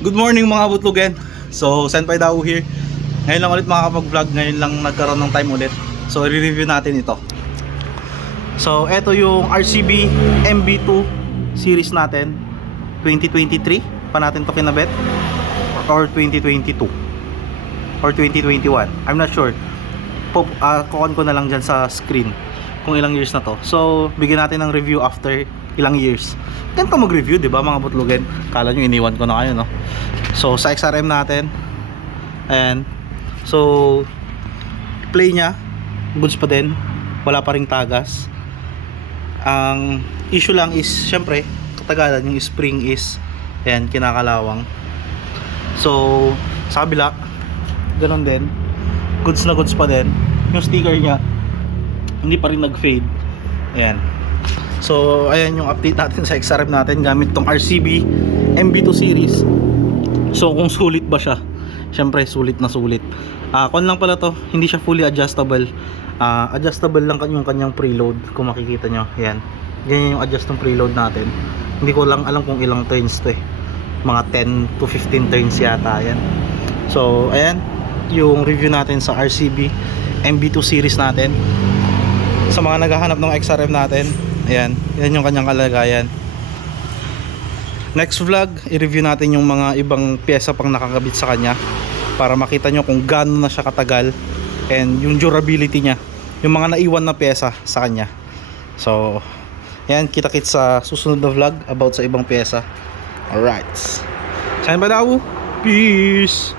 Good morning mga butlugen. So, Senpai Dao here. Ngayon lang ulit makakapag-vlog. Ngayon lang nagkaroon ng time ulit. So, i-review natin ito. So, ito yung RCB MB2 series natin. 2023 pa natin to kinabit. Or 2022. Or 2021. I'm not sure. Kukuhan ko na lang dyan sa screen kung ilang years na to. So, bigyan natin ng review after ilang years. Ganito mag-review, di ba mga butlugen? Kala nyo iniwan ko na kayo, no? So, sa XRM natin. Ayan. So, play nya goods pa din. Wala pa ring tagas. Ang issue lang is, syempre, katagalan yung spring is, ayan, kinakalawang. So, sa kabila, ganun din. Goods na goods pa din. Yung sticker nya, hindi pa rin nag-fade. Ayan. So, ayan yung update natin sa XRM natin gamit tong RCB MB2 series. So, kung sulit ba siya? Syempre, sulit na sulit. Kon lang pala to, hindi siya fully adjustable. Adjustable lang yung kanyang preload. Kung makikita nyo, ayan. Ganyan yung adjust ng preload natin. Hindi ko lang alam kung ilang turns to eh. Mga 10 to 15 turns yata, ayan. So, ayan yung review natin sa RCB MB2 series natin. Sa mga naghahanap ng XRM natin, ayan, yan yung kanyang kalagayan. Next vlog, i-review natin yung mga ibang pyesa pang nakakabit sa kanya para makita nyo kung gaano na siya katagal and yung durability niya, yung mga naiwan na pyesa sa kanya. So, yan, kita-kits sa susunod na vlog about sa ibang pyesa. Alright. Senpai Dao, peace!